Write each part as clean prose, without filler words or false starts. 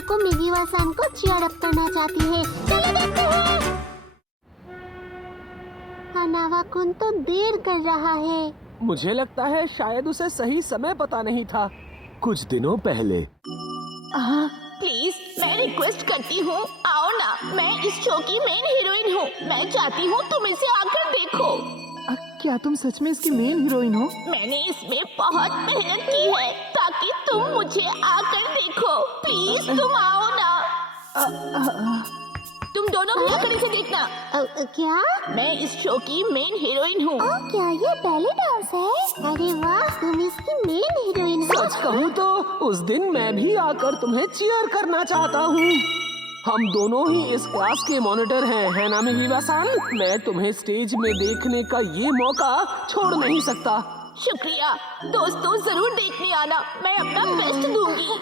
को मिगिवा-सान को cheer up करना चाहती है। चलो देखते हैं। हनावा-कुन तो देर कर रहा है। मुझे लगता है शायद उसे सही समय पता नहीं था। कुछ दिनों पहले प्लीज मैं रिक्वेस्ट करती हूँ, आओ ना। मैं इस शो की मेन हीरोइन हूँ। मैं चाहती हूँ तुम इसे आकर देखो। क्या तुम सच में इसकी मेन हीरोइन हो? मैंने इसमें बहुत मेहनत की है ताकि तुम मुझे आकर देखो। प्लीज तुम आओ ना। तुम दोनों भी आकर इसे देखना। क्या? मैं इस शो की मेन हीरोइन हूँ। क्या ये बैले डांस है? अरे वाह, तुम इसकी मेन हीरोइन हो। सच कहूँ तो उस दिन मैं भी आकर तुम्हें चीयर करना चाहता हूँ। हम दोनों ही इस क्लास के मॉनिटर हैं, है ना मिगिवा-सान? मैं तुम्हें स्टेज में देखने का ये मौका छोड़ नहीं सकता। शुक्रिया दोस्तों, जरूर देखने आना। मैं अपना बेस्ट दूंगी।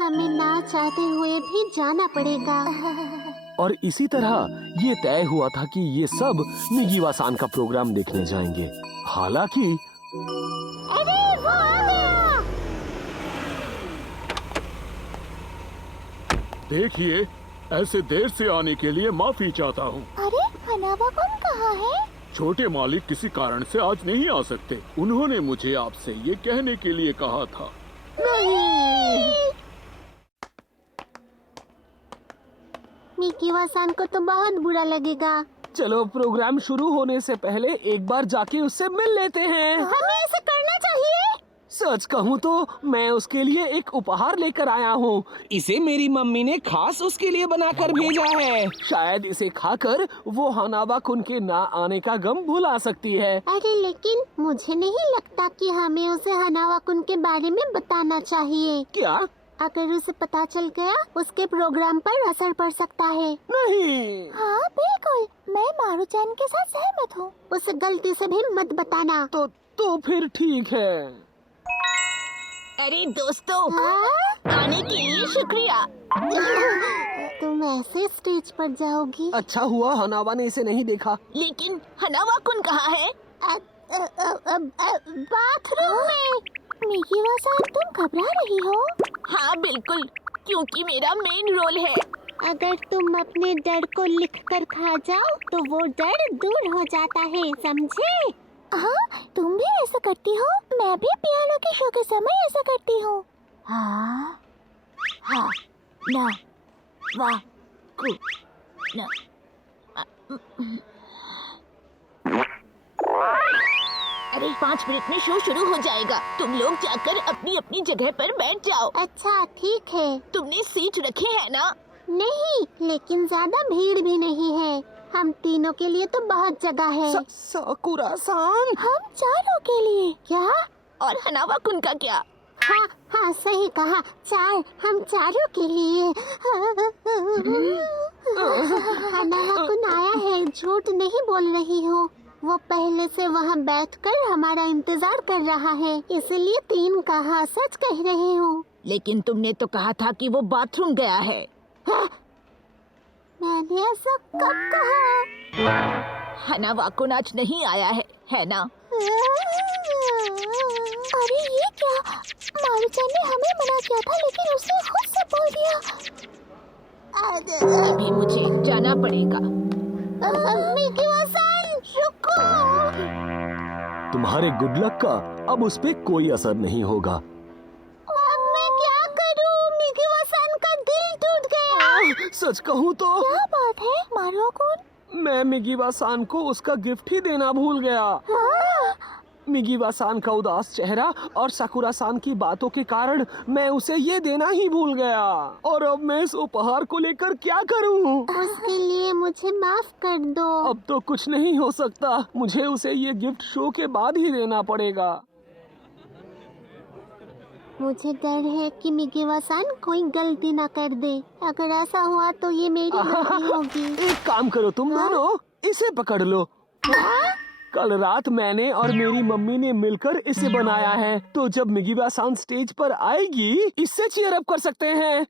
हमें ना चाहते हुए भी जाना पड़ेगा। और इसी तरह ये तय हुआ था कि ये सब मिगिवा-सान का प्रोग्राम देखने जाएंगे। हालांकि अरे वो आ गया। देखिए, ऐसे देर से आने के लिए माफी चाहता हूँ। अरे हनावा-कुन कहाँ है? छोटे मालिक किसी कारण से आज नहीं आ सकते। उन्होंने मुझे आपसे ये कहने के लिए कहा था। मिगिवा-सान को तो बहुत बुरा लगेगा। चलो प्रोग्राम शुरू होने से पहले एक बार जाके उससे मिल लेते हैं। हमें ऐसा करना चाहिए। सच कहूँ तो मैं उसके लिए एक उपहार लेकर आया हूँ। इसे मेरी मम्मी ने खास उसके लिए बनाकर भेजा है। शायद इसे खाकर वो हनावा-कुन के ना आने का गम भुला सकती है। अरे लेकिन मुझे नहीं लगता कि हमें उसे हनावा-कुन के बारे में बताना चाहिए। क्या? अगर उसे पता चल गया, उसके प्रोग्राम पर असर पड़ सकता है। नहीं। हाँ बिल्कुल, मैं मारू-चैन के साथ सहमत हूँ। उसे गलती से भी मत बताना। तो फिर ठीक है। अरे दोस्तों, हाँ? आने के लिए शुक्रिया। तुम ऐसे स्टेज पर जाओगी? अच्छा हुआ हनावा ने इसे नहीं देखा। लेकिन हनावा-कुन कहाँ है? बाथरूम में। मिगिवा-सान, तुम घबरा रही हो? हाँ बिल्कुल, क्योंकि मेरा मेन रोल है। अगर तुम अपने डर को लिख कर खा जाओ तो वो डर दूर हो जाता है, समझे? हाँ, तुम भी ऐसा करती हो? मैं भी पियानो के शो के समय ऐसा करती हूँ। हाँ, हाँ, ना, वाह, कु, ना। अरे 5 मिनट में शो शुरू हो जाएगा। तुम लोग जाकर अपनी अपनी जगह पर बैठ जाओ। अच्छा ठीक है। तुमने सीट रखे हैं ना? नहीं, लेकिन ज्यादा भीड़ भी नहीं है। हम तीनों के लिए तो बहुत जगह है। साकुरा-सान। हम चारों के लिए। क्या? और हनावा-कुन का क्या? हाँ हाँ, सही कहा। हम चारों के लिए। हनावा-कुन आया है, झूठ नहीं बोल रही हूँ। वो पहले से वहाँ बैठकर हमारा इंतजार कर रहा है, इसलिए 3 कहा सच कह रहे हूँ। लेकिन तुमने तो कहा था कि वो बाथरूम गया है। हाँ, मैंने ऐसा कब कहा? हनावा-कुन आज नहीं आया है ना? अरे ये क्या? मारू-चैन ने हमें मना किया था, लेकिन उसने खुद से बोल दिया। अभी मुझे जाना पड़ेगा। मिगिवा-सान, रुको। तुम्हारे गुड लक का अब उस पे कोई असर नहीं होगा। अब मैं क्या करूं? मिगिवा-सान का दिल टूट गया। सच कहूँ तो क्या बात है मारू-कुन? मैं मिगिवा-सान को उसका गिफ्ट ही देना भूल गया। हाँ? मिगिवा-सान का उदास चेहरा और साकुरा-सान की बातों के कारण मैं उसे ये देना ही भूल गया। और अब मैं इस उपहार को लेकर क्या करूं? उसके लिए मुझे माफ कर दो। अब तो कुछ नहीं हो सकता। मुझे उसे ये गिफ्ट शो के बाद ही देना पड़ेगा। मुझे डर है कि मिगिवा-सान कोई गलती ना कर दे। अगर ऐसा हुआ तो ये मेरी गलती होगी। एक काम करो तुम दोनों, इसे पकड़ लो। कल रात मैंने और मेरी मम्मी ने मिलकर इसे बनाया है, तो जब मिगिवा-सान स्टेज पर आएगी इससे चीयर अप कर सकते हैं। ये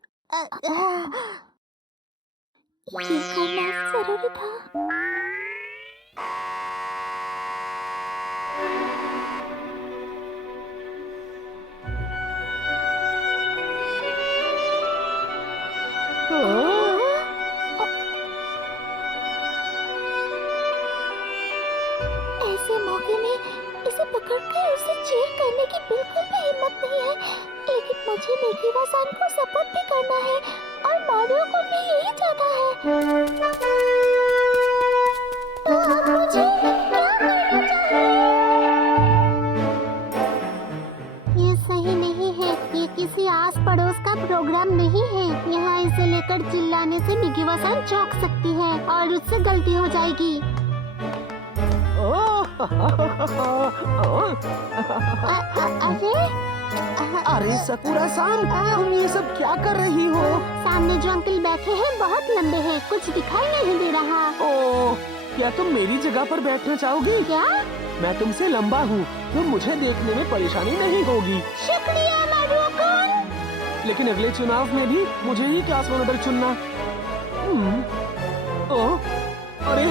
करना जरूरी था। ऐसे मौके में इसे पकड़कर उसे चीयर करने की बिल्कुल भी हिम्मत नहीं है, लेकिन मुझे मेघीवा-सान को सपोर्ट भी करना है और मारियो को भी यही चाहता है। तो अब मुझे क्या करना चाहिए? ये सही नहीं है, ये किसी आस पड़ोस का प्रोग्राम नहीं है। यहाँ इसे लेकर चिल्लाने से मेघीवा-सान चौंक सकती है और उससे गलती हो जाएगी। अरे सकुरा-सान, तुम ये सब क्या कर रही हो? सामने जो अंकल बैठे हैं बहुत लंबे हैं, कुछ दिखाई नहीं दे रहा। ओह, क्या तुम मेरी जगह पर बैठना चाहोगी? क्या? मैं तुमसे लंबा हूँ, तो मुझे देखने में परेशानी नहीं होगी। शुक्रिया मारुओ-कुन। लेकिन अगले चुनाव में भी मुझे ही क्लास मॉनिटर चुनना। ओह, अरे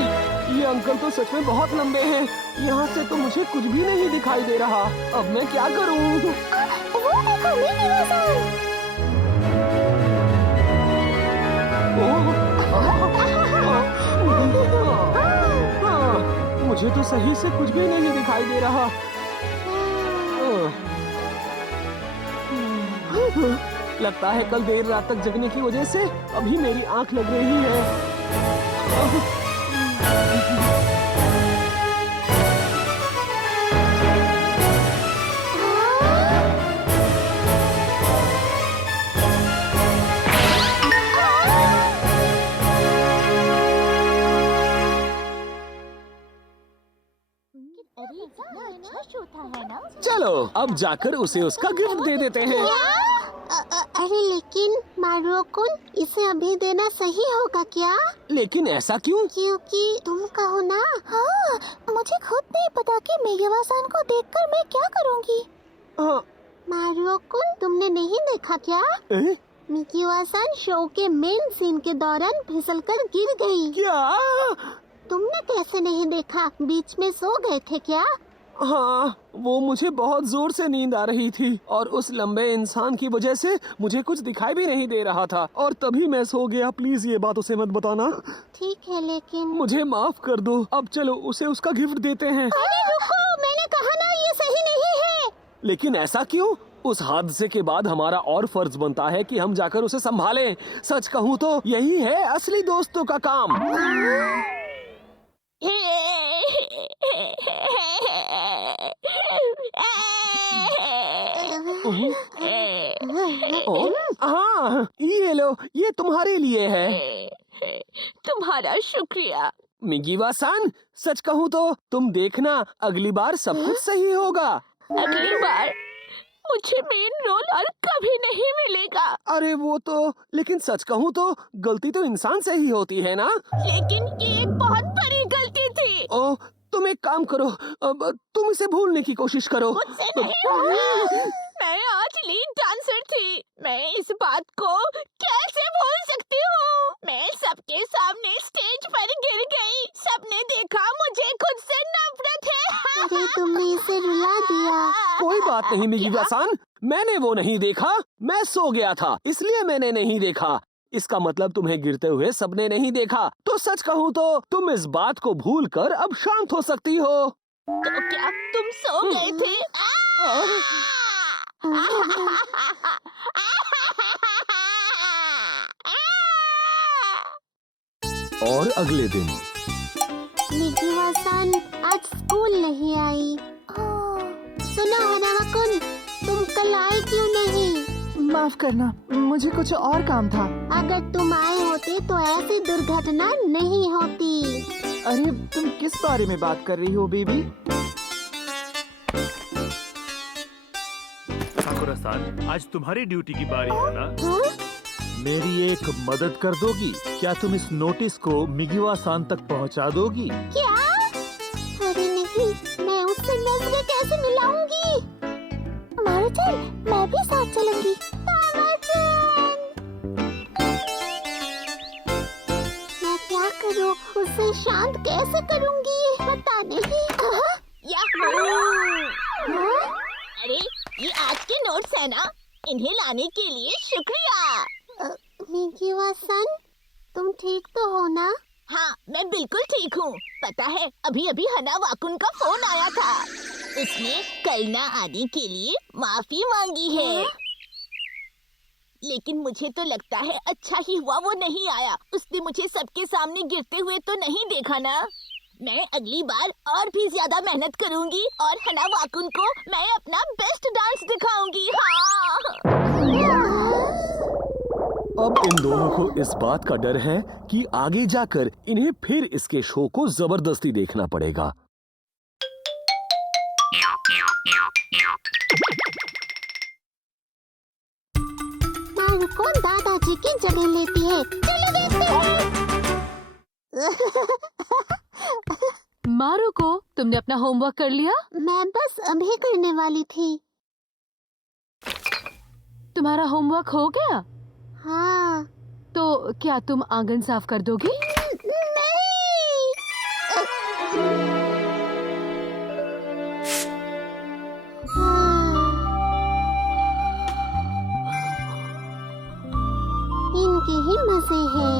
ये अंकल तो सच में बहुत लंबे हैं। यहाँ से तो मुझे कुछ भी नहीं दिखाई दे रहा। अब मैं क्या करूँ? वो देखो मेघीवा-सान। मुझे तो सही से कुछ भी नहीं दिखाई दे रहा। लगता है कल देर रात तक जगने की वजह से अभी मेरी आंख लग रही है। चलो अब जाकर उसे उसका गिफ्ट दे देते हैं। अरे लेकिन मारुओ-कुन, इसे अभी देना सही होगा क्या? लेकिन ऐसा क्यों? क्योंकि तुम कहो ना। हाँ, मुझे खुद नहीं पता कि मेघीवा-सान को देखकर मैं क्या करूँगी। मारुओ-कुन, तुमने नहीं देखा क्या? मेघीवा-सान शो के मेन सीन के दौरान फिसलकर गिर गई। क्या? तुमने कैसे नहीं देखा? बीच में सो गए थे क्या? हाँ, वो मुझे बहुत जोर से नींद आ रही थी और उस लंबे इंसान की वजह से मुझे कुछ दिखाई भी नहीं दे रहा था और तभी मैं सो गया। प्लीज ये बात उसे मत बताना। ठीक है, लेकिन मुझे माफ कर दो। अब चलो उसे उसका गिफ्ट देते हैं। अरे रुको, मैंने कहा ना ये सही नहीं है। लेकिन ऐसा क्यों? उस हादसे के बाद हमारा और फर्ज बनता है कि हम जाकर उसे संभालें। सच कहूँ तो यही है असली दोस्तों का काम। हाँ, ये लो, ये तुम्हारे लिए है। तुम्हारा शुक्रिया। मेघीवा-सान, सच कहूँ तो तुम देखना अगली बार सब कुछ सही होगा। अगली बार मुझे मेन रोल और कभी नहीं मिलेगा। अरे वो तो, लेकिन सच कहूँ तो गलती तो इंसान से ही होती है ना? लेकिन ये एक बहुत बड़ी गलती थी। ओ, तुम एक काम करो, अब तुम इसे भूलने की कोशिश करो। मुझसे नहीं होगा। मैं आज लीड डांसर थी। मैं इस बात को कैसे भूल सकती हूँ? मैं सबके सामने स्टेज पर गिर गई। सबने देखा मुझे खुद से नफरत है। अरे तुमने इसे रुला दिया। कोई बात नहीं मेघीवा-सान, मैंने वो नहीं देखा। मैं सो गया था, इसलिए मैंने नहीं देखा। इसका मतलब तुम्हें गिरते हुए सबने नहीं देखा। तो सच कहूँ तो तुम इस बात को भूलकर अब शांत हो सकती हो। तो क्या तुम सो गए थे? और अगले दिन मेघीवा-सान आज स्कूल नहीं आई। सुनो हनावा-कुन, तुम कल आए क्यों नहीं? माफ करना, मुझे कुछ और काम था। अगर तुम आए होते तो ऐसी दुर्घटना नहीं होती। अरे तुम किस बारे में बात कर रही हो बेबी? साकुरा-सान, आज तुम्हारी ड्यूटी की बारी है ना? हाँ? मेरी एक मदद कर दोगी? क्या तुम इस नोटिस को मेघीवा-सान तक पहुंचा दोगी? क्या? अरे नहीं, मैं उससे नजरें कैसे मिलाऊंगी? मारुचन, मैं भी साथ चलूंगी। मैं क्या करूं? उसे शांत कैसे करूंगी? पता नहीं। हाँ? अरे ये आज के नोट्स है ना? इन्हें लाने के लिए शुक्रिया। मेघीवा सन, तुम ठीक तो हो ना? हाँ, मैं बिल्कुल ठीक हूँ। पता है, अभी अभी हना वाकुन का फोन आया था। उसने कल ना आने के लिए माफी मांगी है। लेकिन मुझे तो लगता है अच्छा ही हुआ वो नहीं आया। उसने मुझे सबके सामने गिरते हुए तो नहीं देखा ना। मैं अगली बार और भी ज्यादा मेहनत करूँगी और हना वाकुन को मैं अपना बेस्ट डांस दिखाऊंगी। हाँ। अब इन दोनों को इस बात का डर है कि आगे जाकर इन्हें फिर इसके शो को जबरदस्ती देखना पड़ेगा। मारुको दादाजी की जगह लेती है। चलो देखते हैं। मारुको, तुमने अपना होमवर्क कर लिया? मैं बस अभी करने वाली थी। तुम्हारा होमवर्क हो गया? हाँ। तो क्या तुम आंगन साफ कर दोगी? इनके ही मजे हैं।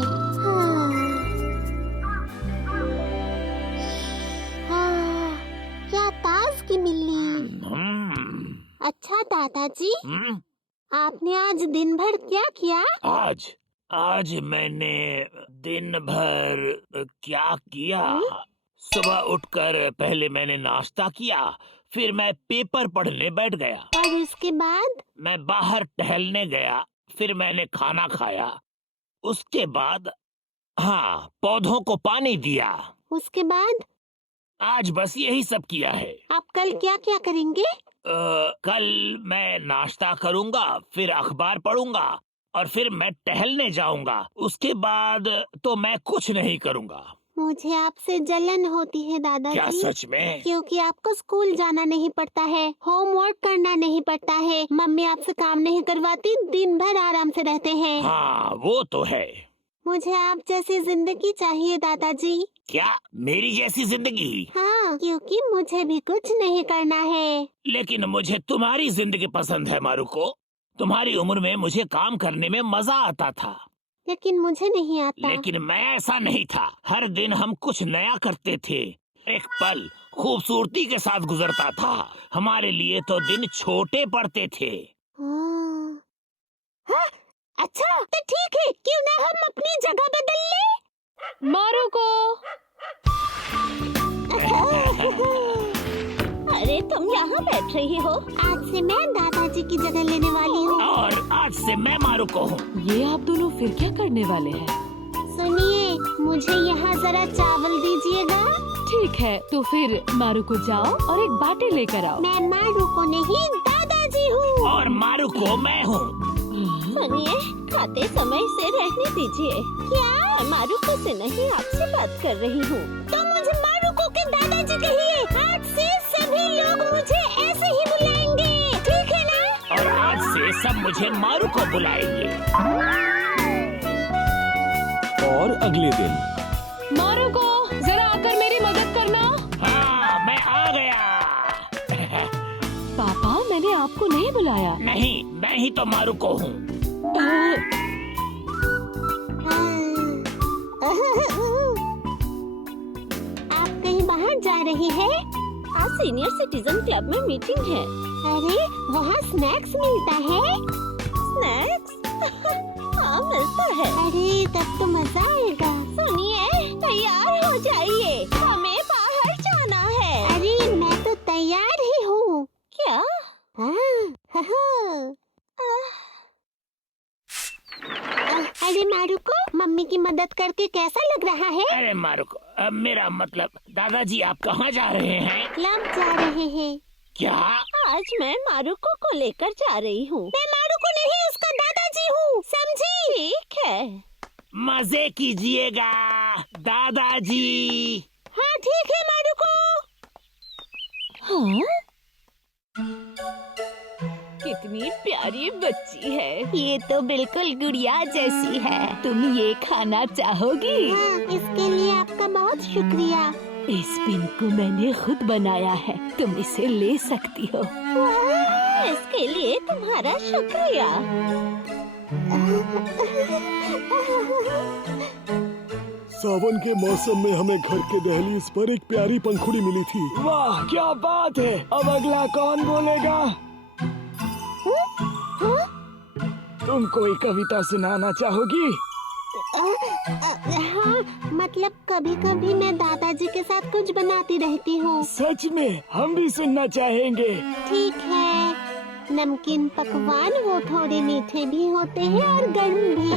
क्या ताजगी मिली। अच्छा दादाजी, आपने आज दिन भर क्या किया? आज मैंने दिन भर क्या किया? सुबह उठकर पहले मैंने नाश्ता किया, फिर मैं पेपर पढ़ने बैठ गया। और उसके बाद? मैं बाहर टहलने गया, फिर मैंने खाना खाया। उसके बाद हाँ, पौधों को पानी दिया। उसके बाद? आज बस यही सब किया है। आप कल क्या क्या करेंगे? कल मैं नाश्ता करूंगा, फिर अखबार पढ़ूंगा और फिर मैं टहलने जाऊंगा। उसके बाद तो मैं कुछ नहीं करूंगा। मुझे आपसे जलन होती है दादाजी। क्या सच में? क्योंकि आपको स्कूल जाना नहीं पड़ता है, होमवर्क करना नहीं पड़ता है, मम्मी आपसे काम नहीं करवाती, दिन भर आराम से रहते हैं। हाँ, वो तो है। मुझे आप जैसी जिंदगी चाहिए दादाजी। क्या मेरी जैसी जिंदगी? हाँ, क्योंकि मुझे भी कुछ नहीं करना है। लेकिन मुझे तुम्हारी जिंदगी पसंद है मारुको। तुम्हारी उम्र में मुझे काम करने में मजा आता था। लेकिन मुझे नहीं आता। लेकिन मैं ऐसा नहीं था। हर दिन हम कुछ नया करते थे। एक पल खूबसूरती के साथ गुजरता था। हमारे लिए तो दिन छोटे पड़ते थे। हाँ? अच्छा, तो ठीक है, क्यों ना हम अपनी जगह बदल लें? मारुको! अरे तुम यहाँ बैठ रही हो? आज से मैं दादाजी की जगह लेने वाली हूँ। और आज से मैं मारुको हूँ। ये आप दोनों फिर क्या करने वाले हैं? सुनिए, मुझे यहाँ जरा चावल दीजिएगा। ठीक है, तो फिर मारुको जाओ और एक बाटी लेकर आओ। मैं मारुको नहीं, दादाजी हूँ। और मारुको मैं हूँ। सुनिए, खाते समय से रहने दीजिए। क्या? मैं मारुको से नहीं, आपसे बात कर रही हूँ। तो मुझे मारुको के दादाजी कहिए। आज से सभी लोग मुझे ऐसे ही बुलाएंगे, ठीक है ना? और आज से सब मुझे मारुको बुलाएंगे। और अगले दिन मारुको, जरा आकर मेरी मदद करना। हाँ, मैं आ गया। पापा, मैंने आपको नहीं बुलाया। नहीं, मैं ही तो मारुको हूँ। आप कहीं बाहर जा रही है? आज सीनियर सिटीजन क्लब में मीटिंग है। अरे, वहाँ स्नैक्स मिलता है? स्नैक्स? हाँ, मिलता है। अरे, तब तो मजा आएगा। सुनिए, तैयार हो जाइए, हमें बाहर जाना है। अरे, मैं तो तैयार ही हूँ। क्या? अरे मारुको, मम्मी की मदद करके कैसा लग रहा है? अरे मारुको, मेरा मतलब दादाजी आप कहाँ जा रहे हैं? क्लब जा रहे हैं। क्या? आज मैं मारुको को लेकर जा रही हूँ। मैं मारुको नहीं, उसका दादाजी हूँ, समझी? ठीक है। मजे कीजिएगा दादाजी। हाँ ठीक है मारुको। हाँ? कितनी प्यारी बच्ची है। ये तो बिल्कुल गुड़िया जैसी है। तुम ये खाना चाहोगी? हाँ, इसके लिए आपका बहुत शुक्रिया। इस पिन को मैंने खुद बनाया है, तुम इसे ले सकती हो। इसके लिए तुम्हारा शुक्रिया। सावन के मौसम में हमें घर के दहलीज पर एक प्यारी पंखुड़ी मिली थी। वाह क्या बात है। अब अगला कौन बोलेगा? तुम कोई कविता सुनाना चाहोगी? हाँ, मतलब कभी कभी मैं दादाजी के साथ कुछ बनाती रहती हूँ। सच में? हम भी सुनना चाहेंगे। ठीक है। नमकीन पकवान वो थोड़े मीठे भी होते हैं और गर्म भी।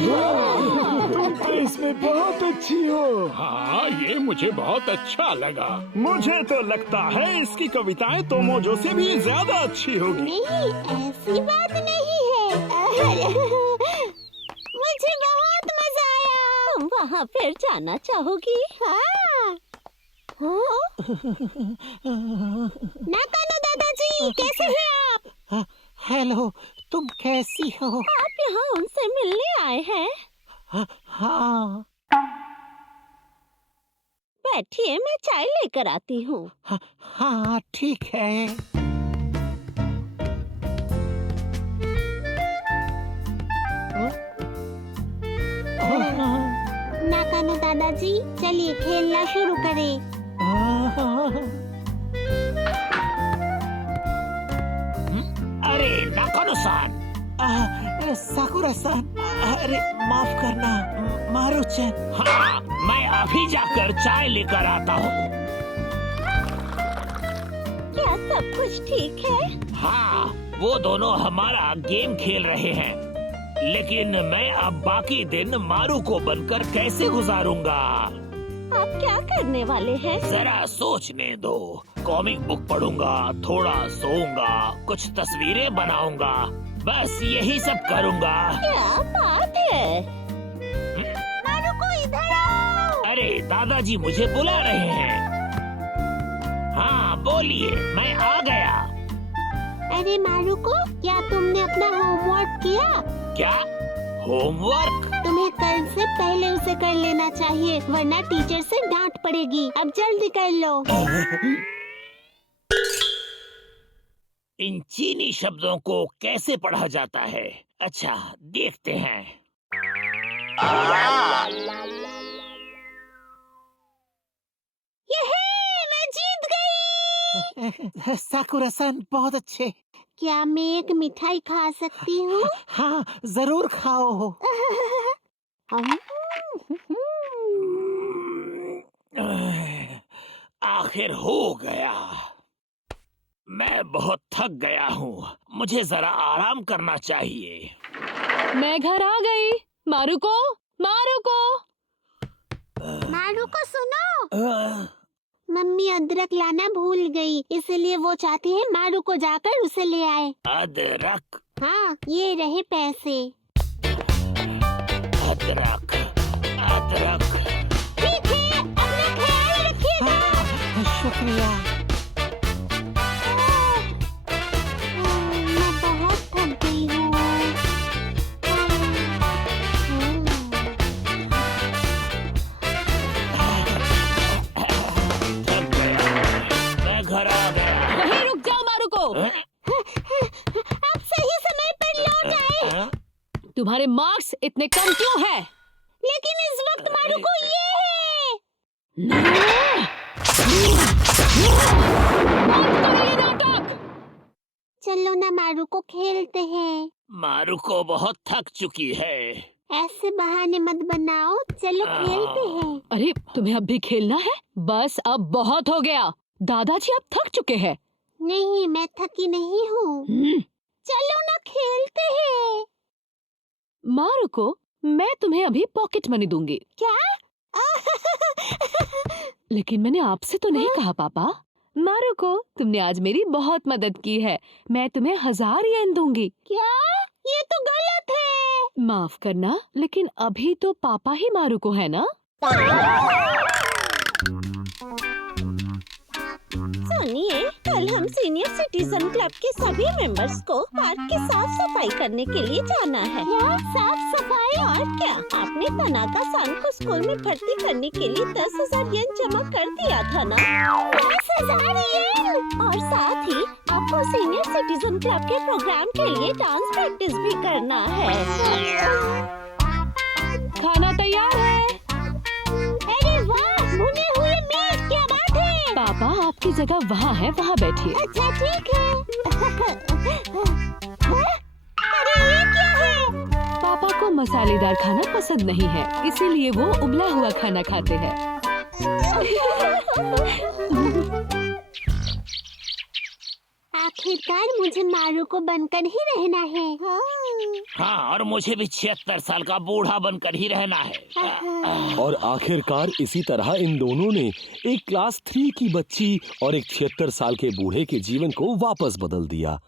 तुम तो इसमें बहुत अच्छी हो। हाँ, ये मुझे बहुत अच्छा लगा। मुझे तो लगता है इसकी कविताएं तोमोजो से भी ज्यादा अच्छी होगी। नहीं, ऐसी बात नहीं है। मुझे बहुत मजा आया। तुम वहाँ फिर जाना चाहोगी? हाँ। नाकानो दादाजी, कैसे हैं आप? हेलो, तुम कैसी हो? आप यहाँ उनसे मिलने आए हैं? हाँ। बैठिए, मैं चाय लेकर आती हूँ। हाँ ठीक है। नाकानो दादाजी, चलिए खेलना शुरू करें। अरे नाकानो-सान, साकुरा-सान, अरे माफ करना मारू-चन। हाँ, मैं अभी जाकर चाय लेकर आता हूँ। क्या सब कुछ ठीक है? हाँ, वो दोनों हमारा गेम खेल रहे हैं, लेकिन मैं अब बाकी दिन मारुको बनकर कैसे गुजारूंगा? आप क्या करने वाले हैं? जरा सोचने दो। कॉमिक बुक पढ़ूंगा, थोड़ा सोऊंगा, कुछ तस्वीरें बनाऊंगा, बस यही सब करूंगा। क्या बात है? मारुको इधर आओ। अरे दादाजी मुझे बुला रहे हैं। हाँ बोलिए, मैं आ गया। अरे मारुको, क्या तुमने अपना होमवर्क किया? क्या होमवर्क? तुम्हें कल से पहले उसे कर लेना चाहिए, वरना टीचर से डांट पड़ेगी। अब जल्दी कर लो। इन चीनी शब्दों को कैसे पढ़ा जाता है? अच्छा देखते हैं। मैं जीत गई। साकुरा-सान बहुत अच्छे। क्या मैं एक मिठाई खा सकती हूँ? हाँ जरूर खाओ। आखिर हो गया। मैं बहुत थक गया हूँ, मुझे जरा आराम करना चाहिए। मैं घर आ गई। मारुको, मारुको। मारुको सुनो, मम्मी अदरक लाना भूल गई, इसलिए वो चाहती है मारुको जाकर उसे ले आए। अदरक? हाँ, ये रहे पैसे। अदरक, अदरक। ठीक है, अपना ख्याल रखिएगा। शुक्रिया। मैं बहुत थक गई हूँ। मैं घर आ गया। वहीं रुक जाओ मारुको। आप सही समय पर लौट आए। तुम्हारे मार्क्स इतने कम क्यों हैं? लेकिन इस वक्त मारुको ये है। बंद करो ये नाटक। चलो ना मारुको, खेलते हैं। मारुको बहुत थक चुकी है। ऐसे बहाने मत बनाओ, चलो खेलते हैं। अरे तुम्हें अब भी खेलना है? बस अब बहुत हो गया। दादाजी अब थक चुके हैं। नहीं, मैं थकी नहीं हूँ। चलो ना खेलते हैं। मारुको, मैं तुम्हें अभी पॉकेट मनी दूंगी। क्या? लेकिन मैंने आपसे तो नहीं कहा पापा। मारुको, तुमने आज मेरी बहुत मदद की है, मैं तुम्हें 1000 येन दूंगी। क्या? ये तो गलत है। माफ करना, लेकिन अभी तो पापा ही मारुको है ना? सुनिए, कल हम सीनियर सिटीजन क्लब के सभी मेंबर्स को पार्क की साफ सफाई करने के लिए जाना है। क्या साफ सफाई? और क्या, आपने तनाका-सान को स्कूल में भर्ती करने के लिए 10,000 येन जमा कर दिया था ना? 10,000 येन? और साथ ही आपको सीनियर सिटीजन क्लब के प्रोग्राम के लिए डांस प्रैक्टिस भी करना है। खाना आपकी जगह वहाँ है, वहाँ बैठिए। अच्छा ठीक है। अरे ये क्या है? पापा को मसालेदार खाना पसंद नहीं है, इसीलिए वो उबला हुआ खाना खाते हैं। आखिरकार मुझे मारू को बनकर ही रहना है। हाँ, और मुझे भी 76 साल का बूढ़ा बनकर ही रहना है। और आखिरकार इसी तरह इन दोनों ने एक क्लास 3 की बच्ची और एक 76 साल के बूढ़े के जीवन को वापस बदल दिया।